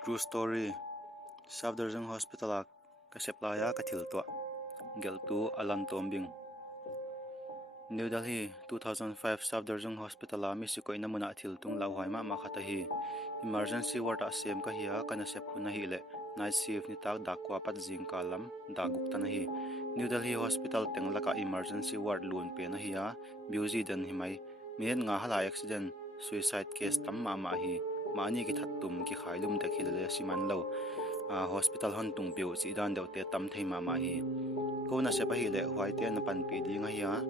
True story. Safdarjung Hospital Kaseplaya Kathiltwa. Geltu Alan Tombing. New Delhi 2005 Safdarjung Hospital Misiko inamuna athiltung lauhaima makhatahi. Emergency ward asem kahia kanasep kunahile. Night shift ni tak dakwa pat jingkalam daguk tanahi. New Delhi Hospital tenglaka emergency ward lun pe nahia buzi dan himai. Minit nga hala accident suicide case tamma hi. Mani ki thattum ki khailum dakhilale siman lo hospital hon tung piu si dan deute tam thei mama hi ko na se pahile huaite na pan pi ding hiya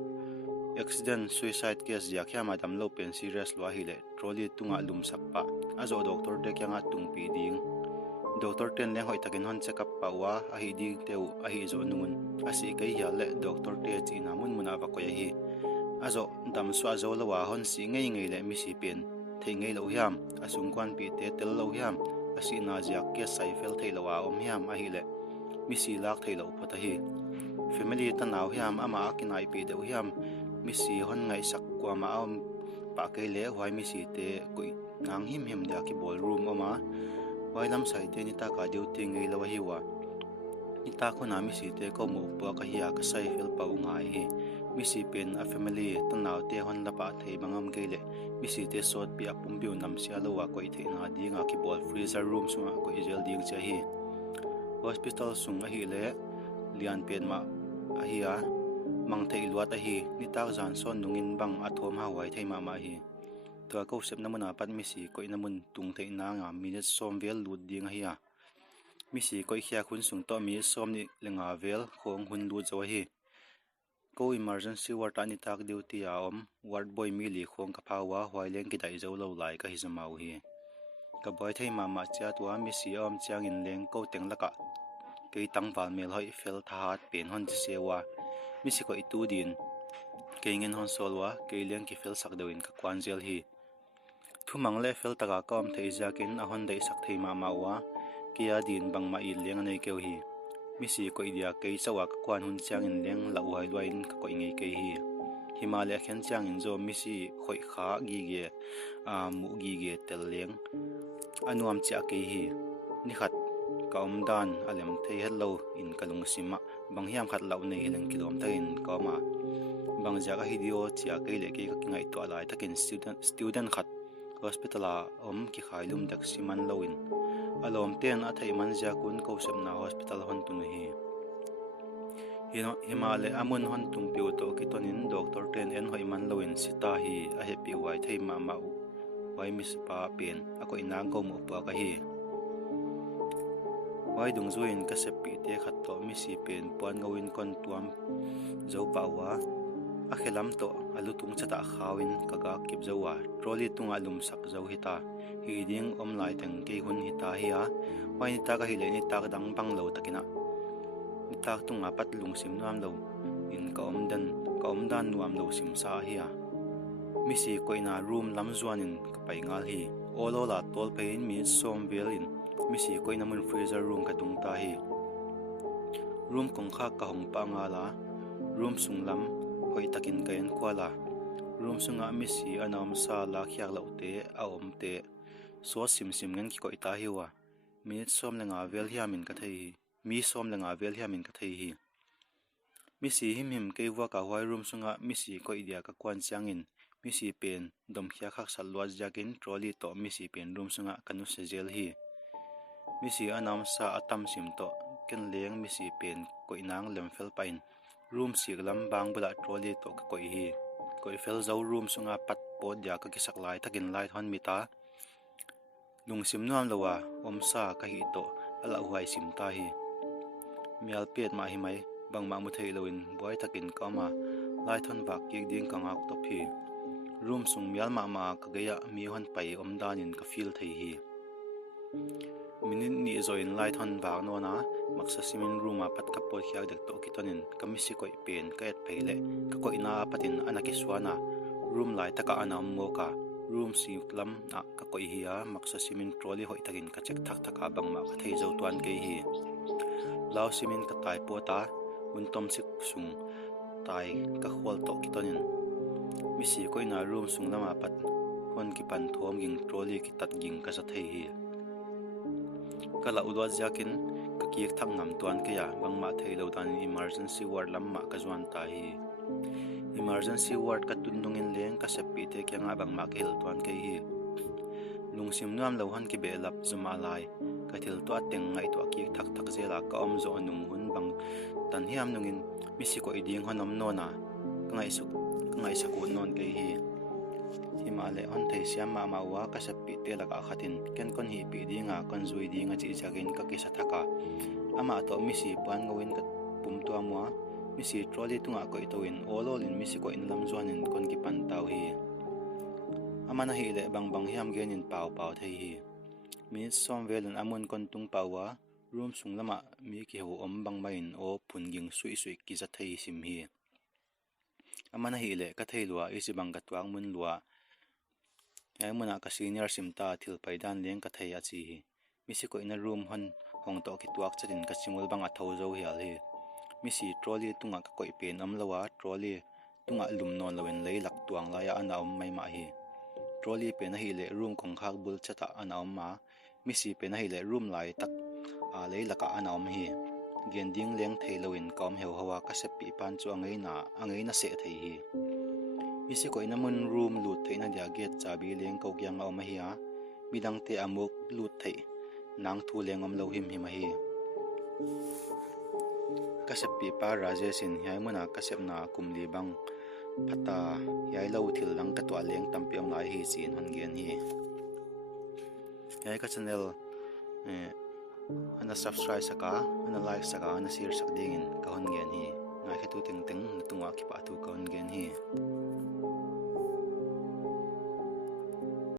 accident suicide case ya kya madam lo pen serious lo hi le trolley tunga lum sakpa azo doctor de kya nga tung pi ding doctor ten leng hoi takin hon check up pa wa a hi ding teu a hi zo nun asi kai ya le doctor te chi na mun muna ba ko hi azo dam swa zo lo wa hon si ngei ngei le mi si pen thei ngei lo hiam asung kwan pi te tel lo hiam asi na jak ke sai fel thei lo wa om hiam a hi le mi si lak thei lo phata hi family ta naw hiam ama akinai pi de hiam mi si hon ngai sak kwa ma om pa ke le hwai mi si te koi nang him him da ki ballroom oma wai lam sai te ni ta ka deu te ngei lo hi wa ni ta ko na mi si te ko mo pa ka hiya ka sai fel pa ngai hi mi si pen a family ta naw te hon la pa thei bangam ke le mi si te sot pi apum biu nam sia lo wa ko i the na di nga ki ball freezer room sunga ko i gel ding cha hi hospital sunga hi le lian pen ma a hi a mang thei luat a hi ni tak zan son nungin bang athom ha wai thei ma ma hi to ko sep namuna pat mi si ko inamun tung thei na nga minute som vel lut ding hi a mi si ko khia khun sung to mi som ni lenga vel khong hun lu zo hi ko emergency ward ani tak duty a om ward boy mi li khong ka phawa hoileng ki dai zo lo lai ka hi zamau hi ka boy thei mama cha tua mi si om chang in leng ko teng laka ke tang wal mel hoi fel that pen hon sewa mi si ko itu din ke ngen hon solwa ke leng ki fel sak deuin ka kwan zel hi thumang le fel taka kom thei jakin a hon dei sak thei mama wa kia din bang ma i leng nei keu hi mi si ko idia ke chawa ka kwan hun chang in leng la wai loin ka ko ngei ke hi himalaya khen chang in zo mi si khoi kha gi ge mu gi ge tel leng anuam cha ke hi ni khat ka dan alem thei hello in kalung sima bang hiam khat lau nei hilang kilom takin ka ma bang jaga hidio chia ke le ke ka ngai to alai takin student khat hospital a ki khailum dak siman loin alom ten a thei man ja kun ko semna hospital hon tu hi himale amun hon tung piu to kitonin doctor ten en hoi man loin sita hi a happy wai thei ma ma wai mis pa pen a ko inang ko mo pa ka hi wai dung zuin ka sepi te khat to mi si pen puan ngawin kon tuam zo pa wa a khelam to alutung chata khawin kaga kip zowa trolley tunga lum sak zo hita hi ding om lai teng ke hun hita hi a wai ni ta ka hi le ni ta ka dang bang lo takina ni ta tunga pat lung sim nuam lo in ka om dan nuam lo sim sa hi a mi si koina room lam zuanin ka pai ngal hi olola tol pein mi som velin mi si koina mun freezer room ka tung ta hi room kong kha ka hong pa ngala room sunglam hoi takin kain kwala room sunga mi si anom sa la khyak lo te a om te so sim ngen ki ko ita hi wa mi som lenga vel hiamin ka thei mi som lenga vel hiamin ka thei hi mi si him ke wa ka hwai room sunga mi si ko idia ka kwan changin mi si pen dom khya khak salwa jakin trolley to mi si pen room sunga kanu se gel hi mi si anam sa atam sim to ken leng mi si pen ko inang lem fel pain room si lam bang bula trolley to ka koi hi koi fel zo room sunga pat pod ya ka kisak lai takin light hon mita lung sim nuam lawa om sa ka hi to ala huai sim ta hi mial pet ma hi mai bang ma mu thei loin boy takin kama light hon wak ki ding ka ngak to phi room sung mial ma ka geya mi hon pai om danin ka feel thei hi minin ni zoin light hon wak no na maksa simin room a pat ka pot khyak dek to kitonin kamisi koi pen ka et pheile ka ko ina patin anaki swana room lai taka anam mo ka room si lam na ka koi hiya maksa simin trolley hoi takin ka chek thak thaka bang ma ka thei zo tuan ke hi law simin ka tai pota untom sik sung tai ka khol to kitonin misi ko ina room sung lama pat hon ki pan thom ging trolley ki tat ging ka sa thei hi kala ulwa jakin ka kiek thak ngam tuan ke ya bangma theilo dan emergency ward lamma ka zuan ta hi emergency ward ka tunungin leng ka sepi te kya nga bangma ke hil tuan ke hi lungsim nuam lo han ki belap zuma lai ka thil to ateng ngai to kiek thak thak zela ka om zo nung hun bang tan hiam nungin misiko iding honom nona ngai sakut non ke hi himale on thei siam ma mawa ka sepi te laka khatin ken kon hi pi dinga kon zui dinga chi chagin ka kisa thaka ama to misi pan ngawin ka pum to amwa misi trolley tunga ko itoin ololin misi ko in lam zonin kon ki pan taw hi ama na hi le bang hiam genin pau thei hi minutes som velun amun kon tung pawa room sung lama mi ki ho om bang main o phunging sui ki za thei sim hi ama na hi le ka thei lua isi bang ka tuang mun lua ai muna ka senior simta thil paidan leng ka thei a chi hi misi ko in a room hon hong to ki tuak chatin ka chimul bang a tho zo hial hi misi trolley tunga ka koi pen am lawa trolley tunga lum non loin lei lak tuang la ya ana om mai ma hi trolley pen hi le room kong khak bul chata ana om ma misi pen hi le room lai tak a lei laka ana om hi gending leng thei loin kom heu hawa ka sepi pan chu angai na se thei hi misi ko in a mun room lut theina dia gate chabi leng ko kyang om hi a midang te amuk lut thei nang thu leng om lo him hi kasepi pa rajesin yai muna kasepna kumli bang phata yai lo thil lang ka to leng tampiam lai hi chin hon gen hi yai ka channel ana subscribe saka ana like saka ana share sak dingin ka hon gen hi ngai khetu ting teng tunga ki pa tu ka hon gen hi